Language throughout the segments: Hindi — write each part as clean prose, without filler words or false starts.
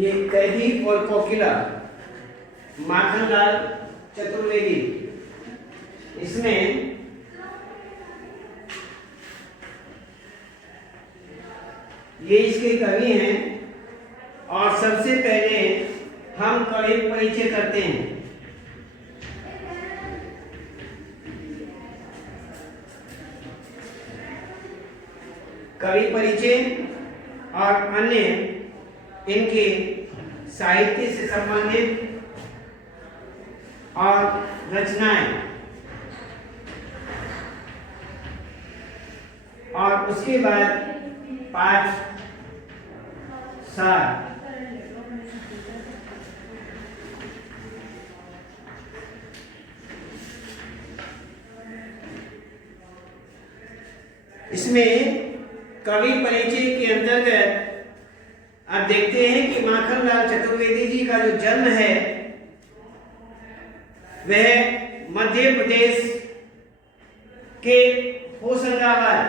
ये कैदी और कोकिला माखनलाल चतुर्वेदी, इसमें ये इसके कवि हैं। और सबसे पहले हम कवि परिचय करते हैं। कवि परिचय और अन्य इनके साहित्य से संबंधित और रचनाएं, और उसके बाद पाठ सार। इसमें कवि परिचय के अंतर्गत आप देखते हैं कि माखनलाल चतुर्वेदी जी का जो जन्म है वह मध्य प्रदेश के होशंगाबाद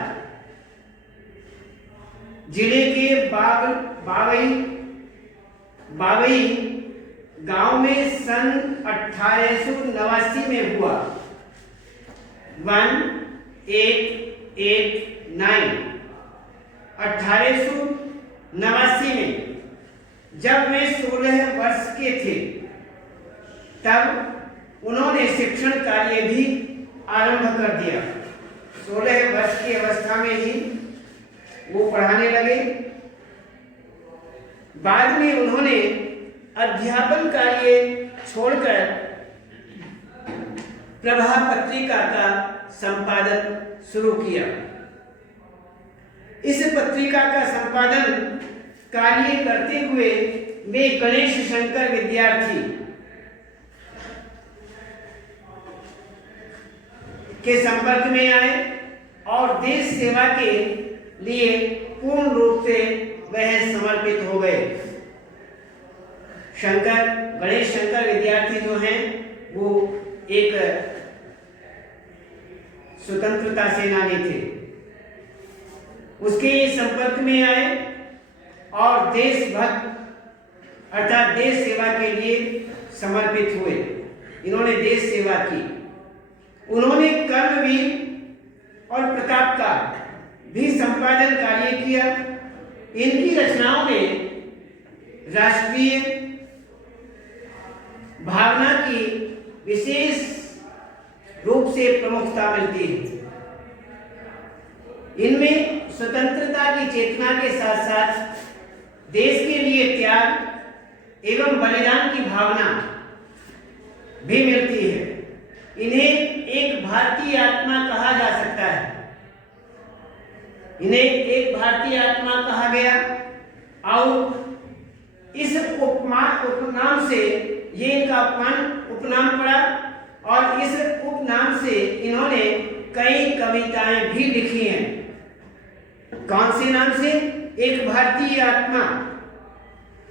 जिले के बावई गांव में सन 1889 में हुआ। 1889 में जब वे 16 वर्ष के थे तब उन्होंने शिक्षण कार्य भी आरंभ कर दिया। 16 वर्ष की अवस्था में ही वो पढ़ाने लगे। बाद में उन्होंने अध्यापन कार्य छोड़कर प्रभा पत्रिका का संपादन शुरू किया। इस पत्रिका का संपादन कार्य करते हुए वे गणेश शंकर विद्यार्थी के संपर्क में आए और देश सेवा के लिए पूर्ण रूप से वह समर्पित हो गए। गणेश शंकर विद्यार्थी जो हैं वो एक स्वतंत्रता सेनानी थे। उसके संपर्क में आए और देशभक्त अर्थात देश सेवा के लिए समर्पित हुए। इन्होंने देश सेवा की। उन्होंने कर्मवीर और प्रताप का भी संपादन कार्य किया। इनकी रचनाओं में राष्ट्रीय भावना की विशेष रूप से प्रमुखता मिलती है। इनमें स्वतंत्रता की चेतना के साथ साथ देश के लिए त्याग एवं बलिदान की भावना भी मिलती है। इन्हें एक भारतीय आत्मा कहा जा सकता है। इन्हें एक भारतीय आत्मा कहा गया और इस उपनाम से ये इनका उपनाम पड़ा और इस उपनाम से इन्होंने कई कविताएं भी लिखी हैं। कौन से नाम से? एक भारतीय आत्मा।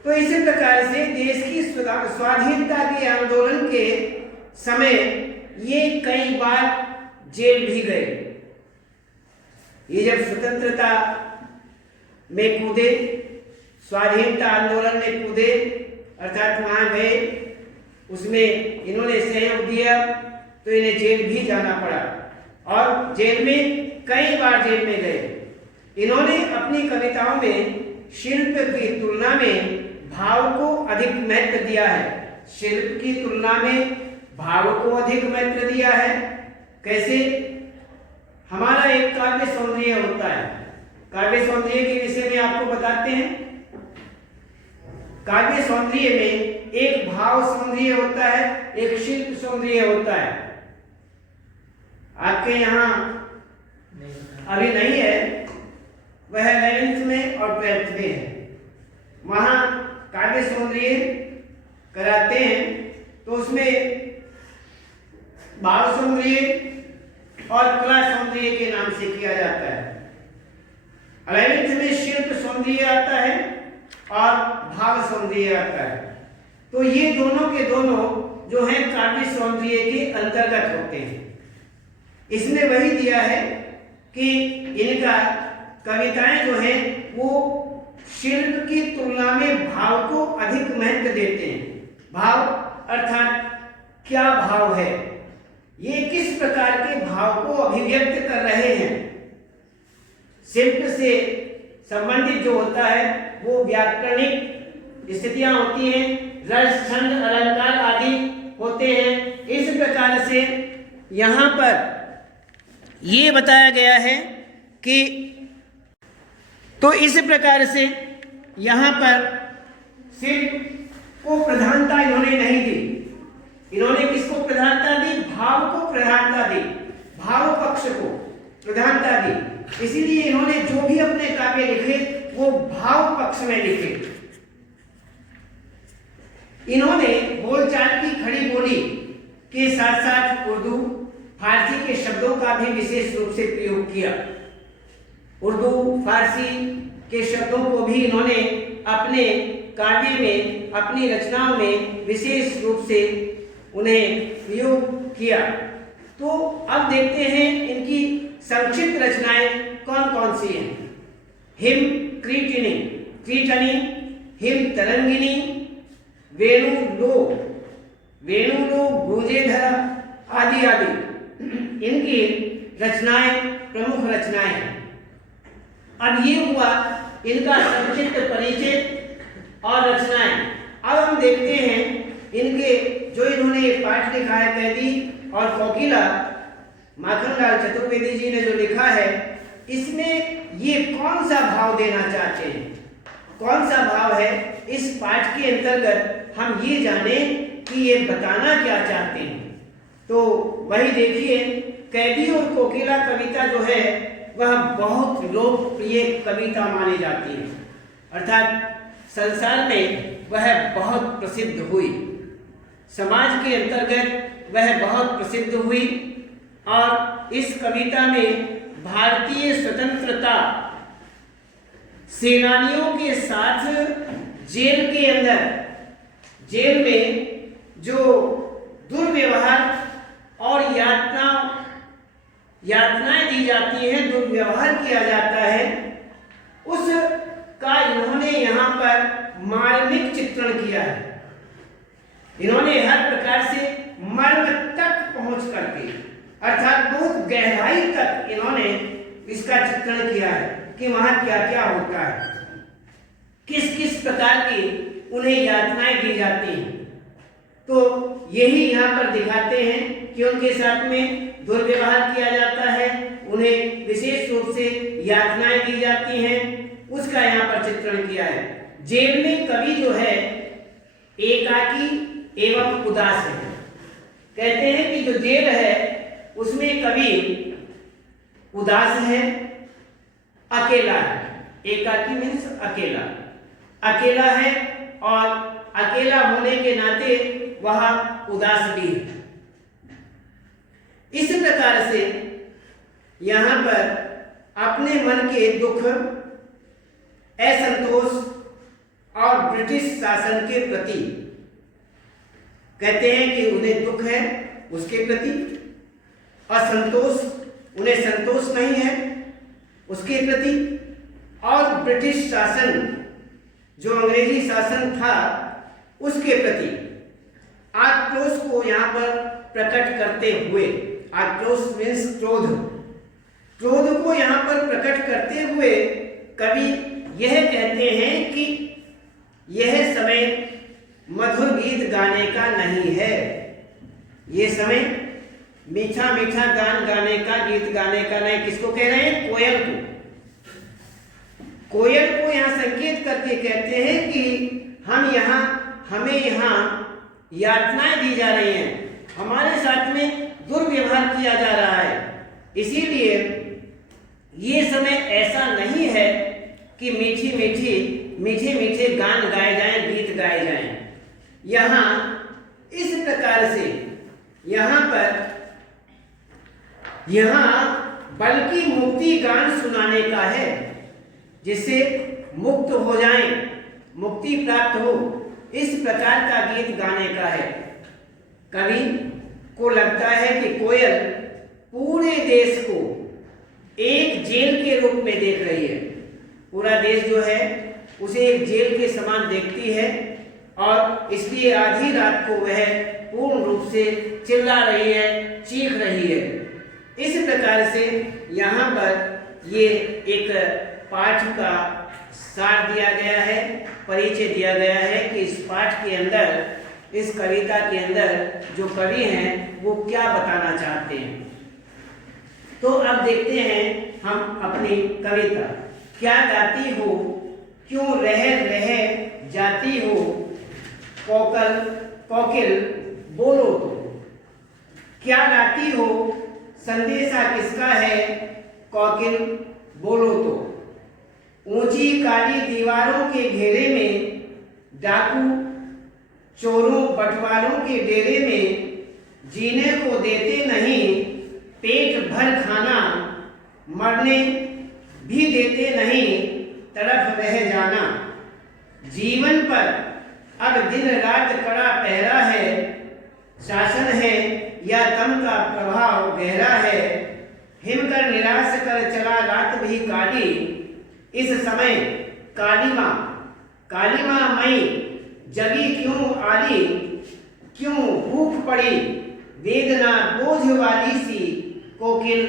तो इसी प्रकार से देश की स्वाधीनता के आंदोलन के समय ये कई बार जेल भी गए। ये जब स्वतंत्रता में कूदे, स्वाधीनता आंदोलन में कूदे अर्थात वहां गए, उसमें इन्होंने सहयोग दिया तो इन्हें जेल भी जाना पड़ा और जेल में कई बार जेल में गए। इन्होंने अपनी कविताओं में शिल्प की तुलना में भाव को अधिक महत्व दिया है। शिल्प की तुलना में भाव को अधिक महत्व दिया है। कैसे? हमारा एक काव्य सौंदर्य होता है। काव्य सौंदर्य के विषय में आपको बताते हैं। काव्य सौंदर्य में एक भाव सौंदर्य होता है, एक शिल्प सौंदर्य होता है। आपके यहाँ अभी नहीं है, वह 11th में और 12th में है। वहां काव्य सौंदर्य कराते हैं तो उसमें भाव सौंदर्य और कला सौंदर्य के नाम से किया जाता है। 11th में शिल्प सौंदर्य आता है और भाव सौंदर्य आता है। तो ये दोनों के दोनों जो है काव्य सौंदर्य के अंतर्गत होते हैं। इसमें वही दिया है कि इनका कविताएं जो हैं वो शिल्प की तुलना में भाव को अधिक महत्व देते हैं। भाव अर्थात क्या भाव है, ये किस प्रकार के भाव को अभिव्यक्त कर रहे हैं। शिल्प से संबंधित जो होता है वो व्याकरणिक स्थितियां होती हैं, रस छंद अलंकार आदि होते हैं। इस प्रकार से यहाँ पर ये बताया गया है कि तो इस प्रकार से यहाँ पर शिल्प को प्रधानता इन्होंने नहीं दी। इन्होंने किसको प्रधानता दी? भाव को प्रधानता दी, भाव पक्ष को प्रधानता दी। इसीलिए इन्होंने जो भी अपने काव्य लिखे वो भाव पक्ष में लिखे। इन्होंने बोलचाल की खड़ी बोली के साथ साथ उर्दू फारसी के शब्दों का भी विशेष रूप से प्रयोग किया। उर्दू फारसी के शब्दों को भी इन्होंने अपने काव्य में, अपनी रचनाओं में विशेष रूप से उन्हें प्रयोग किया। तो अब देखते हैं इनकी संक्षिप्त रचनाएं कौन कौन सी हैं। हिम क्रीटनी, क्रीटनी, हिम तरंगिनी, वेणुलो, वेणुलो गूंजेधरा आदि आदि इनकी रचनाएं प्रमुख रचनाएं हैं। अब ये हुआ इनका संक्षिप्त परिचय और रचनाएं। अब हम देखते हैं इनके जो इन्होंने ये पाठ लिखा है कैदी और कोकिला, माखनलाल चतुर्वेदी जी ने जो लिखा है, इसमें ये कौन सा भाव देना चाहते हैं, कौन सा भाव है, इस पाठ के अंतर्गत हम ये जाने कि ये बताना क्या चाहते हैं। तो वही देखिए, कैदी और कोकिला कविता जो है वह बहुत लोकप्रिय कविता मानी जाती है, अर्थात संसार में वह बहुत प्रसिद्ध हुई, समाज के अंतर्गत वह बहुत प्रसिद्ध हुई। और इस कविता में भारतीय स्वतंत्रता सेनानियों के साथ जेल के अंदर, जेल में जो दुर्व्यवहार और यातनाएं दी जाती हैं, दुर्व्यवहार किया जाता है, उसका इन्होंने यहाँ पर मार्मिक चित्रण किया है। इन्होंने हर प्रकार से मर्म तक पहुंच करके, अर्थात बहुत गहराई तक इन्होंने इसका चित्रण किया है कि वहां क्या क्या होता है, किस किस प्रकार की उन्हें यातनाएं दी जाती हैं। तो यही यहाँ पर दिखाते हैं कि उनके साथ में दुर्व्यवहार किया जाता है, उन्हें विशेष रूप से यातनाएं दी जाती हैं, उसका यहाँ पर चित्रण किया है। जेल में कवि जो है एकाकी एवं उदास है। कहते हैं कि जो जेल है उसमें कवि उदास है, अकेला है। एकाकी मीन्स अकेला, अकेला है और अकेला होने के नाते वह उदास भी है। इस प्रकार से यहाँ पर अपने मन के दुख, असंतोष और ब्रिटिश शासन के प्रति कहते हैं कि उन्हें दुख है उसके प्रति, असंतोष, उन्हें संतोष नहीं है उसके प्रति, और ब्रिटिश शासन जो अंग्रेजी शासन था उसके प्रति आक्रोश को यहाँ पर प्रकट करते हुए, आक्रोश मीन्स क्रोध, क्रोध को यहाँ पर प्रकट करते हुए कवि यह कहते हैं कि यह समय मधुर गीत गाने का नहीं है, ये समय मीठा मीठा गान गाने का, गीत गाने का नहीं। किसको कह रहे हैं? कोयल को। कोयल को यहाँ संकेत करके कहते हैं कि हमें यहाँ यातनाएं दी जा रही हैं, हमारे साथ में दुर्व्यवहार किया जा रहा है, इसीलिए ये समय ऐसा नहीं है कि मीठे मीठे गान गाए जाएं, गीत गाए जाएं। यहाँ इस प्रकार से यहाँ बल्कि मुक्ति गान सुनाने का है, जिससे मुक्त हो जाएं, मुक्ति प्राप्त हो, इस प्रकार का गीत गाने का है। कवि को लगता है कि कोयल पूरे देश को एक जेल के रूप में देख रही है। पूरा देश जो है उसे एक जेल के समान देखती है और इसलिए आधी रात को वह पूर्ण रूप से चिल्ला रही है, चीख रही है। इस प्रकार से यहाँ पर ये एक पाठ का सार दिया गया है, परिचय दिया गया है कि इस पाठ के अंदर, इस कविता के अंदर जो कवि हैं वो क्या बताना चाहते हैं। तो अब देखते हैं हम अपनी कविता। क्या गाती हो, क्यों रह रह जाती हो, कोकिल बोलो तो। क्या गाती हो, संदेशा किसका है, कोकिल बोलो तो। ऊंची काली दीवारों के घेरे में, डाकू चोरों बटवारों के डेरे में, जीने को देते नहीं पेट भर खाना, मरने भी देते नहीं तरफ रह जाना। जीवन पर अब दिन रात कड़ा पहरा है, शासन है या दम का प्रभाव गहरा है। हिमकर निराश कर चला रात भी काली, इस समय काली माँ मई जगी क्यों आली, क्यों भूख पड़ी वेदना बोझ वाली सी, कोकिल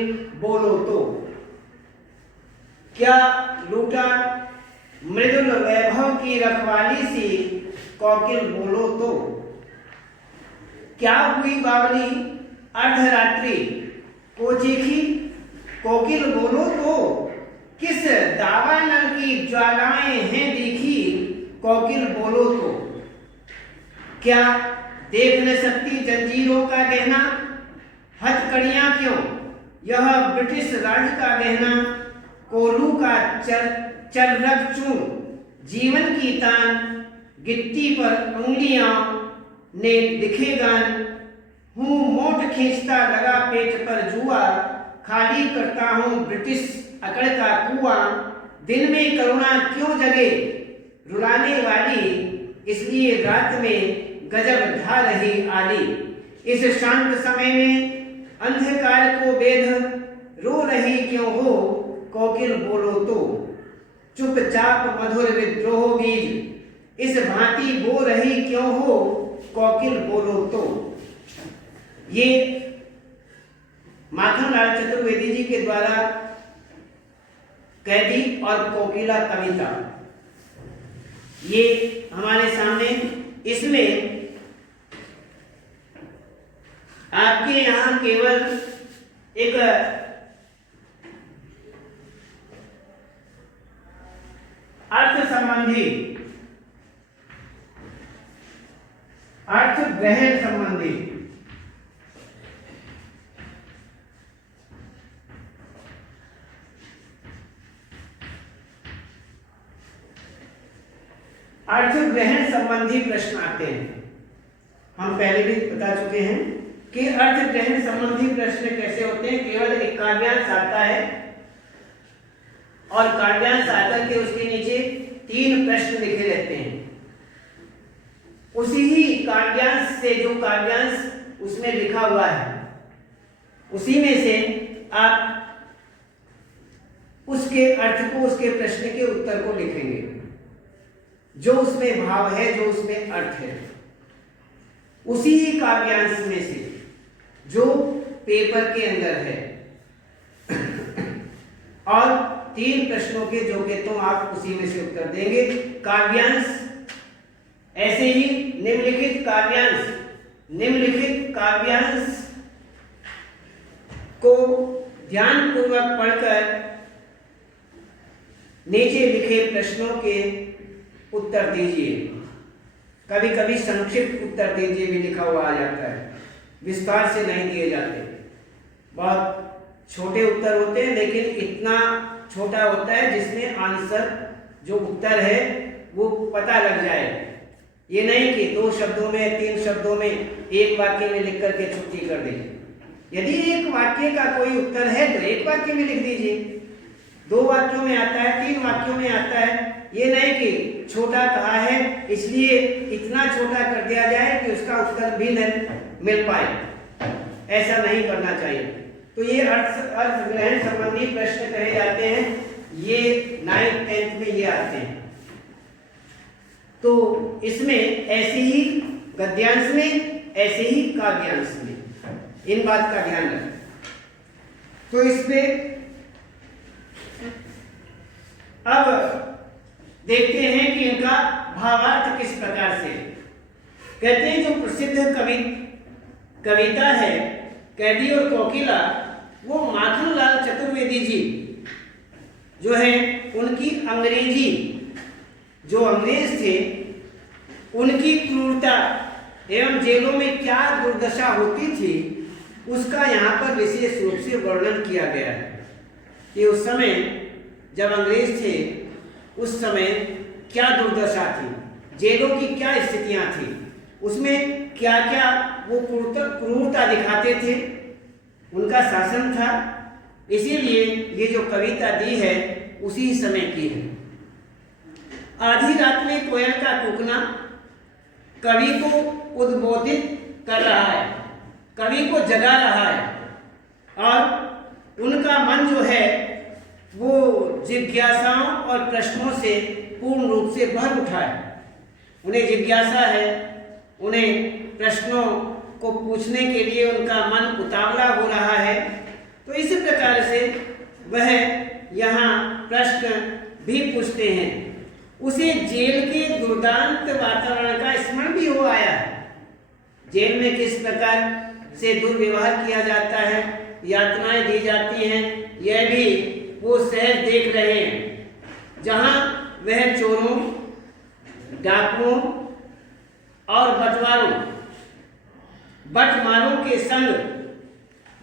बोलो तो। क्या लूटा मृदुल वैभव की रखवाली सी, कोकिल बोलो तो। क्या हुई बावली अर्धरात्रि को चीखी, कोकिल बोलो तो। किस दावानल की ज्वालाएं हैं दिखी, कोकिल बोलो तो। क्या देख न सकती जंजीरों का गहना, हथकड़ियां क्यों यह ब्रिटिश राज का गहना। कोलू का चर्रक चूर जीवन की तान, गिट्टी पर उंगलियां ने दिखे गान। हूँ मोट खींचता लगा पेट पर जुआ, खाली करता हूँ ब्रिटिश अकड़ का कुआं। दिन में करुणा क्यों जगे रुलाने वाली, इसलिए रात में गजब ढा रही आली। इस शांत समय में अंधकार को बेध रो रही क्यों हो, कोकिल बोलो तो। चुपचाप मधुर विद्रोह बीज इस भांति बो रही क्यों हो, कोकिल बोलो तो। ये माखनलाल चतुर्वेदी जी के द्वारा कैदी और कोकिला कविता ये हमारे सामने। इसमें आपके यहाँ केवल एक अर्थ संबंधी, अर्थ ग्रहण संबंधी अर्थ ग्रहण संबंधी प्रश्न आते हैं। हम पहले भी बता चुके हैं कि अर्थ ग्रहण संबंधी प्रश्न कैसे होते हैं। केवल एक काव्यांश आता है और काव्यांश आकर के उसके नीचे 3 प्रश्न लिखे रहते हैं। उसी ही काव्यांश से जो काव्यांश उसमें लिखा हुआ है, उसी में से आप उसके अर्थ को, उसके प्रश्न के उत्तर को लिखेंगे। जो उसमें भाव है, जो उसमें अर्थ है, उसी ही काव्यांश में से जो पेपर के अंदर है। और 3 प्रश्नों के जो के तुम आप उसी में से उत्तर देंगे। काव्यांश ऐसे ही निम्नलिखित काव्यांश को ध्यानपूर्वक पढ़कर नीचे लिखे प्रश्नों के उत्तर दीजिए। कभी कभी संक्षिप्त उत्तर दीजिए भी लिखा हुआ आ जाता है, विस्तार से नहीं दिए जाते। बहुत छोटे उत्तर होते हैं, लेकिन इतना छोटा होता है जिसमें आंसर, जो उत्तर है वो पता लग जाए। ये नहीं कि 2 शब्दों में, 3 शब्दों में, एक वाक्य में लिख करके छुट्टी कर दीजिए। यदि एक वाक्य का कोई उत्तर है तो एक वाक्य में लिख दीजिए। 2 वाक्यों में आता है, 3 वाक्यों में आता है। ये नहीं कि छोटा कहा है इसलिए इतना छोटा कर दिया जाए कि उसका उत्तर भी नहीं मिल पाए। ऐसा नहीं करना चाहिए। तो ये अर्थ ग्रहण संबंधी प्रश्न कहे जाते हैं। ये 9th 10th में ये आते हैं। तो इसमें ऐसे ही गद्यांश में, ऐसे ही काव्यांश में इन बात का ध्यान रखें। तो इसमें अब देखते हैं कि इनका भावार्थ किस प्रकार से। कहते हैं जो प्रसिद्ध कविता है कैदी और कोकिला, वो माखनलाल चतुर्वेदी जी जो है उनकी अंग्रेजी, जो अंग्रेज थे उनकी क्रूरता एवं जेलों में क्या दुर्दशा होती थी उसका यहाँ पर विशेष रूप से वर्णन किया गया है कि उस समय जब अंग्रेज थे उस समय क्या दुर्दशा थी, जेलों की क्या स्थितियां थी, उसमें क्या क्या वो क्रूरता दिखाते थे, उनका शासन था। इसीलिए ये जो कविता दी है उसी समय की है। आधी रात में कोयल का कूकना कवि को उद्बोधित कर रहा है, कवि को जगा रहा है और उनका मन जो है वो जिज्ञासाओं और प्रश्नों से पूर्ण रूप से भर उठा है। उन्हें जिज्ञासा है, उन्हें प्रश्नों को पूछने के लिए उनका मन उतावला हो रहा है। तो इसी प्रकार से वह यहाँ प्रश्न भी पूछते हैं। उसे जेल के दुर्दांत वातावरण का स्मरण भी हो आया है। जेल में किस प्रकार से दुर्व्यवहार किया जाता है, यातनाएं दी जाती हैं, यह भी वो सहज देख रहे हैं। जहां वह चोरों, डाकुओं और बटमारों के संग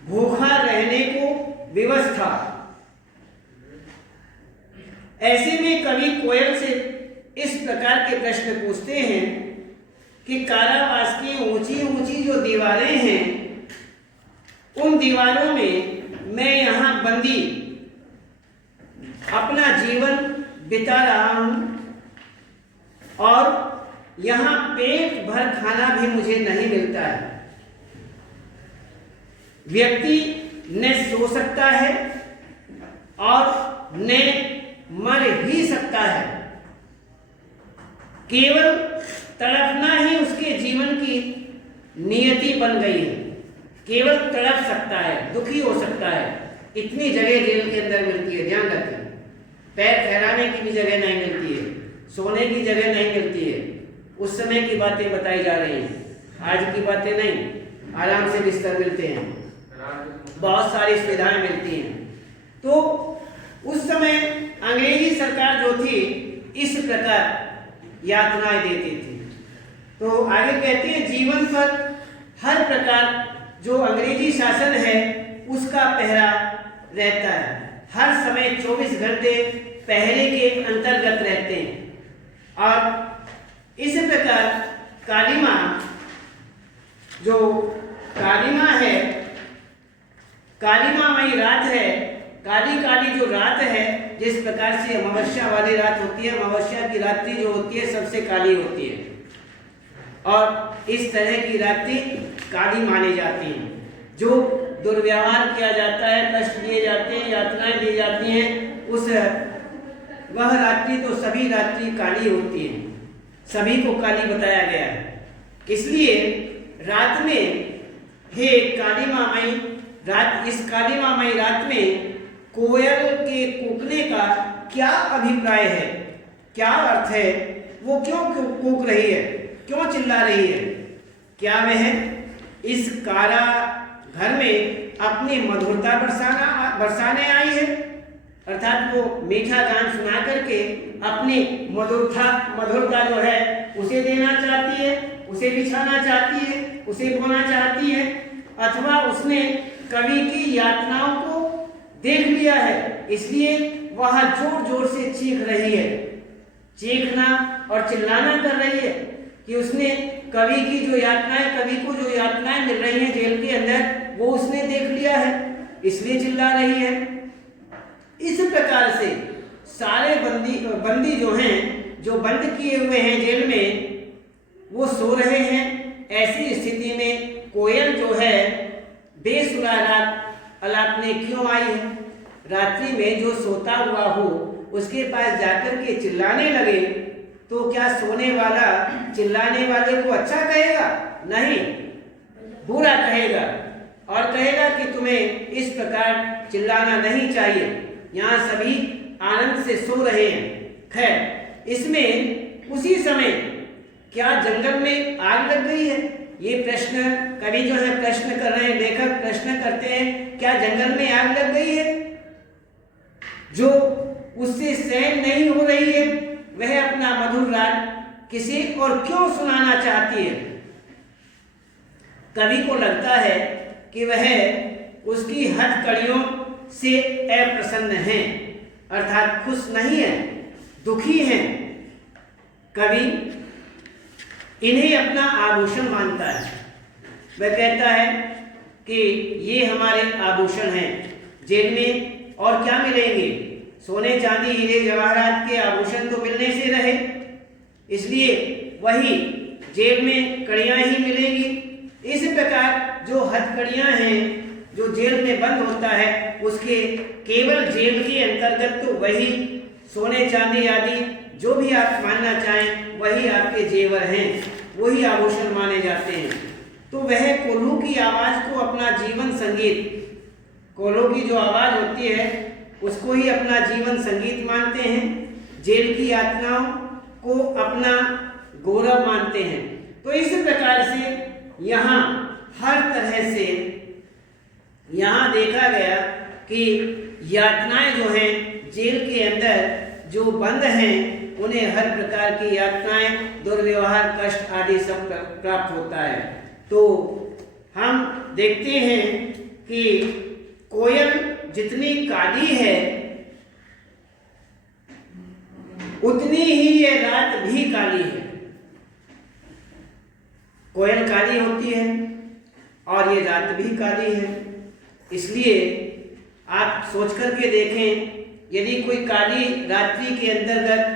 भूखा रहने को विवश था। ऐसे में कवि कोयल से इस प्रकार के प्रश्न पूछते हैं कि कारावास की ऊंची ऊंची जो दीवारें हैं, उन दीवारों में मैं यहाँ बंदी अपना जीवन बिता रहा हूँ और यहाँ पेट भर खाना भी मुझे नहीं मिलता है। व्यक्ति न सो सकता है और न मर ही सकता है। केवल तड़पना ही उसके जीवन की नियति बन गई है। केवल तड़प सकता है, दुखी हो सकता है। इतनी जगह जेल के अंदर मिलती है, ध्यान रखें। पैर फैलाने की भी जगह नहीं मिलती है, सोने की जगह नहीं मिलती है। उस समय की बातें बताई जा रही हैं, आज की बातें नहीं। आराम से बिस्तर मिलते हैं, बहुत सारी सुविधाएं मिलती हैं। तो उस समय अंग्रेजी सरकार जो थी इस प्रकार यातनाएं देती थी। तो आगे कहते हैं जीवन पर हर प्रकार जो अंग्रेजी शासन है उसका पहरा रहता है। हर समय 24 घंटे पहरे के अंतर्गत रहते हैं। और इस प्रकार कालीमा है, कालीमामयी रात है, काली काली जो रात है, जिस प्रकार से अमावस्या वाली रात होती है, अमावस्या की रात्रि जो होती है सबसे काली होती है और इस तरह की रात्रि काली मानी जाती है। जो दुर्व्यवहार किया जाता है, कष्ट दिए जाते हैं, यातनाएं दी जाती हैं, वह रात्रि तो सभी रात्रि काली होती है, सभी को काली बताया गया है। इसलिए रात में हे कालीमामयी रात, इस कालीमामयी रात में कोयल के कूकने का क्या अभिप्राय है, क्या अर्थ है, वो क्यों कूक रही है, क्यों चिल्ला रही है? क्या वह इस कारा घर में अपनी मधुरता बरसाने आई है? अर्थात वो मीठा गान सुना करके अपनी मधुरता जो है उसे देना चाहती है, उसे बिछाना चाहती है, उसे बोना चाहती है, अथवा उसने कवि की यातनाओं को देख लिया है, इसलिए वह जोर जोर से चीख रही है, चीखना और चिल्लाना कर रही है कि उसने कवि की जो यातनाएं, कवि को जो यातनाएं मिल रही हैं जेल के अंदर, वो उसने देख लिया है, इसलिए चिल्ला रही है। इस प्रकार से सारे बंदी जो हैं, जो बंद किए हुए हैं जेल में, वो सो रहे हैं। ऐसी स्थिति में कोयल जो है बेसुरा रात अलापने क्यों आई है? रात्रि में जो सोता हुआ हो उसके पास जाकर के चिल्लाने लगे तो क्या सोने वाला चिल्लाने वाले को अच्छा कहेगा? नहीं, बुरा कहेगा और कहेगा कि तुम्हें इस प्रकार चिल्लाना नहीं चाहिए, यहाँ सभी आनंद से सो रहे हैं। खैर, इसमें उसी समय क्या जंगल में आग लग गई है? ये प्रश्न कवि जो है प्रश्न कर रहे हैं, लेखक प्रश्न करते हैं, क्या जंगल में आग लग गई है जो उससे सहन नहीं हो रही है? वह अपना मधुर राग किसी और क्यों सुनाना चाहती है? कवि को लगता है कि वह उसकी हथकड़ियों से अप्रसन्न है, अर्थात खुश नहीं है, दुखी है। कवि इन्हें अपना आभूषण मानता है। वह कहता है कि ये हमारे आभूषण हैं, जेल में और क्या मिलेंगे? सोने चांदी हीरे जवाहरात के आभूषण तो मिलने से रहे, इसलिए वही जेल में कड़ियां ही मिलेंगी। इस प्रकार जो हथकड़ियां हैं जो जेल में बंद होता है, उसके केवल जेल के अंतर्गत तो वही सोने चांदी आदि जो भी आप मानना चाहें वही आपके जेवर हैं, वही आभूषण माने जाते हैं। तो वह कोल्हू की आवाज को अपना जीवन संगीत, कोल्हू की जो आवाज होती है उसको ही अपना जीवन संगीत मानते हैं, जेल की यातनाओं को अपना गौरव मानते हैं। तो इस प्रकार से यहाँ हर तरह से यहाँ देखा गया कि यातनाएं जो हैं जेल के अंदर जो बंद हैं उन्हें हर प्रकार की यातनाएं, दुर्व्यवहार, कष्ट आदि सब प्राप्त होता है। तो हम देखते हैं कि कोयल जितनी काली है उतनी ही ये रात भी काली है। कोयल काली होती है और ये रात भी काली है। इसलिए आप सोच करके देखें, यदि कोई काली रात्रि के अंतर्गत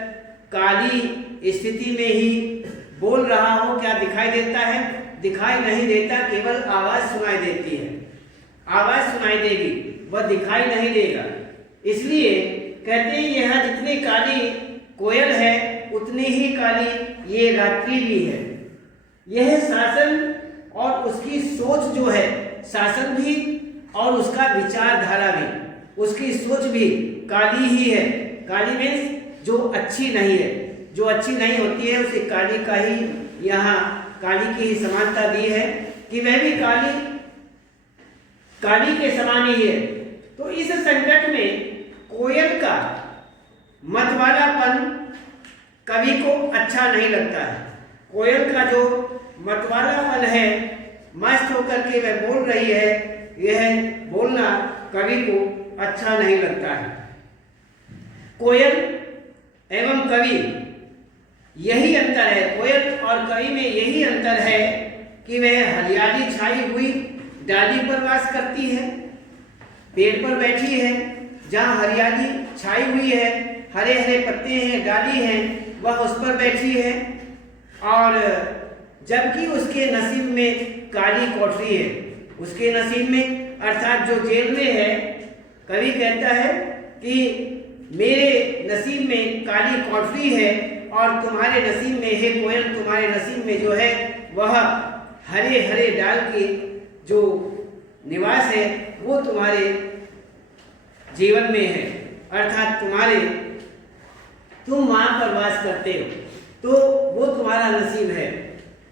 काली स्थिति में ही बोल रहा हो, क्या दिखाई देता है? दिखाई नहीं देता, केवल आवाज सुनाई देती है। आवाज सुनाई देगी, वह दिखाई नहीं देगा। इसलिए कहते हैं यह जितनी काली कोयल है उतनी ही काली ये रात्रि भी है। यह शासन और उसकी सोच जो है, शासन भी और उसका विचारधारा भी, उसकी सोच भी काली ही है। काली मीन्स जो अच्छी नहीं है, जो अच्छी नहीं होती है उसे काली का ही यहाँ काली की ही समानता दी है कि वह भी काली के समान ही है। तो इस संकट में कोयल का मतवालापन कवि को अच्छा नहीं लगता है। कोयल का जो मतवालापन है, मस्त होकर के वह बोल रही है, यह बोलना कवि को अच्छा नहीं लगता है। कोयल एवं कवि यही अंतर है, कोयल और कवि में यही अंतर है कि वह हरियाली छाई हुई डाली पर वास करती है, पेड़ पर बैठी है, जहाँ हरियाली छाई हुई है, हरे हरे पत्ते हैं, डाली है, वह उस पर बैठी है। और जबकि उसके नसीब में काली कोठरी है, उसके नसीब में अर्थात जो जेल में है, कवि कहता है कि मेरे नसीब में काली कोठरी है और तुम्हारे नसीब में है कोयल, तुम्हारे नसीब में जो है वह हरे हरे डाल के जो निवास है वो तुम्हारे जीवन में है, अर्थात तुम वहां पर वास करते हो, तो वो तुम्हारा नसीब है।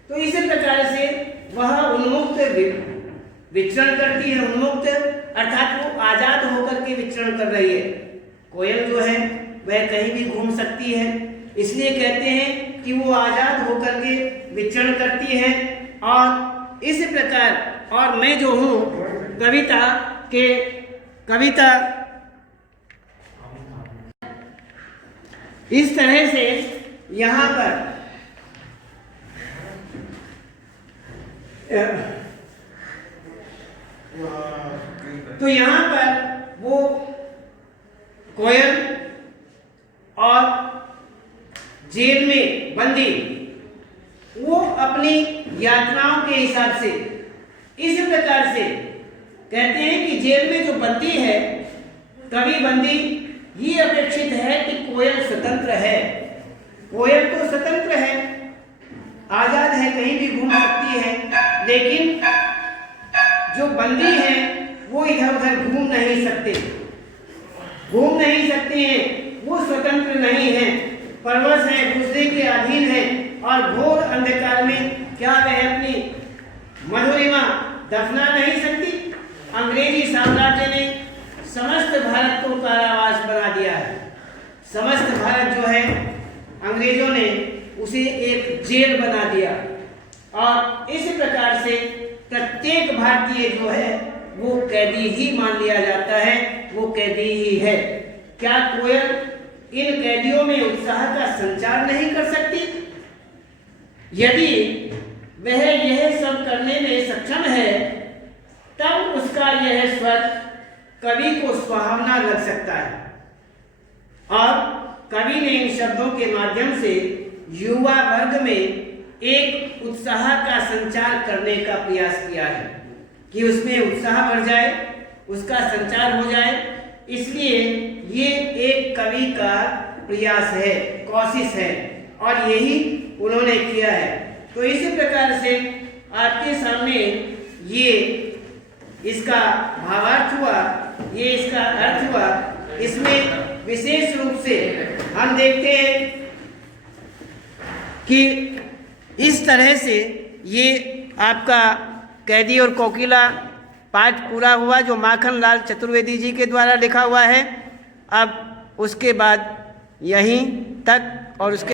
तो इसी प्रकार से वह उन्मुक्त विचरण करती है, उन्मुक्त अर्थात वो आजाद होकर के विचरण कर रही है। कोयल जो है वह कहीं भी घूम सकती है, इसलिए कहते हैं कि वो आजाद होकर के विचरण करती है। और इस प्रकार, और मैं जो हूँ कविता इस तरह से यहाँ पर तो यहाँ पर वो कोयल और जेल में बंदी वो अपनी यातनाओं के हिसाब से इस प्रकार से कहते हैं कि जेल में जो बंदी है, कवि बंदी, ये अपेक्षित है कि कोयल स्वतंत्र है, कोयल तो स्वतंत्र है, आजाद है, कहीं भी घूम सकती है, लेकिन जो बंदी हैं वो इधर उधर घूम नहीं सकते हैं, वो स्वतंत्र नहीं हैं, परवश हैं, दूसरे के अधीन हैं और घोर अंधकार में क्या वह अपनी मधुरिमा दफना नहीं सकती। अंग्रेजी साम्राज्य ने समस्त भारत को कारावास बना दिया है। समस्त भारत जो है अंग्रेजों ने उसे एक जेल बना दिया और इस प्रकार से प्रत्येक भारतीय जो है वो कैदी ही मान लिया जाता है, वो कैदी ही है। क्या कोयल इन कैदियों में उत्साह का संचार नहीं कर सकती? यदि वह यह सब करने में सक्षम है तब उसका यह स्वर कवि को सुहावना लग सकता है और कवि ने इन शब्दों के माध्यम से युवा वर्ग में एक उत्साह का संचार करने का प्रयास किया है कि उसमें उत्साह बढ़ जाए, उसका संचार हो जाए। इसलिए ये एक कवि का प्रयास है, कोशिश है और यही उन्होंने किया है। तो इसी प्रकार से आपके सामने ये इसका भावार्थ हुआ, ये इसका अर्थ हुआ। इसमें विशेष रूप से हम देखते हैं कि इस तरह से ये आपका कैदी और कोकिला पाठ पूरा हुआ जो माखनलाल चतुर्वेदी जी के द्वारा लिखा हुआ है। अब उसके बाद यहीं तक और उसके